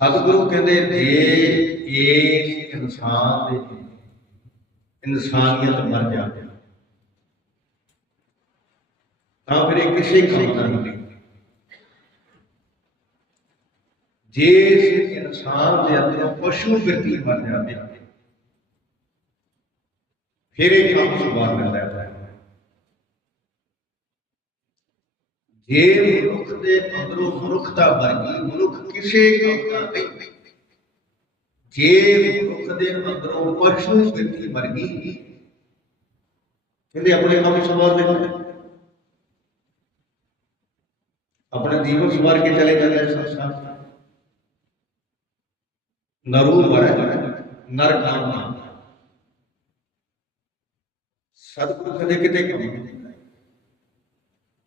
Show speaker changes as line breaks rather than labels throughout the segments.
ست گرو کہ انسان انسانی کسی کسی جی انسان لوگ مر جاتے پھر یہاں پہ بار کر لیا ਜੇ ਮਨੁੱਖ ਦੇ ਅੰਦਰੋਂ ਮਨੁੱਖਤਾ ਵਰਗੀ ਮਨੁੱਖ ਕਿਸੇ ਕੰਮ ਨਹੀਂ ਜੇ ਮਨੁੱਖ ਦੇ ਅੰਦਰੋਂ ਪਸ਼ੂ ਸ਼ਕਤੀ ਵਰਗੀ ਕਹਿੰਦੇ ਆਪਣੇ ਕੰਮ ਸਵਾਰ ਦੇ ਆਪਣੇ ਜੀਵਨ ਸਵਾਰ ਕੇ ਚਲੇ ਜਾਂਦੇ ਸਭ ਸਾਥ ਨਰੂ ਵਰੈ ਨਰ ਕਾਮ ਸਤਿਗੁਰੂ ਕਦੇ ਕਿਤੇ ਕਿਤੇ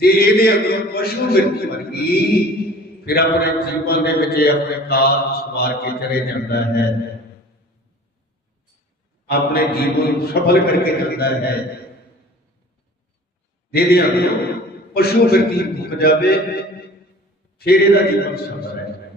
ਦੇ ਇਹਦੇ ਅੱਗੇ ਪਸ਼ੂ ਮਿੱਟੀ ਵਰਗੀ ਫਿਰ ਆਪਣੇ ਜੀਵਨ ਦੇ ਵਿੱਚ ਆਪਣੇ ਕਾਰਜ ਸਵਾਰ ਕੇ ਚਲੇ ਜਾਂਦਾ ਹੈ ਆਪਣੇ ਜੀਵਨ ਸਫਲ ਕਰਕੇ ਚੱਲਦਾ ਹੈ ਦੇ ਅੱਗੇ ਪਸ਼ੂ ਮਿੱਟੀ ਮੁੱਕ ਫਿਰ ਇਹਦਾ ਜੀਵਨ ਸਫਲ ਹੈ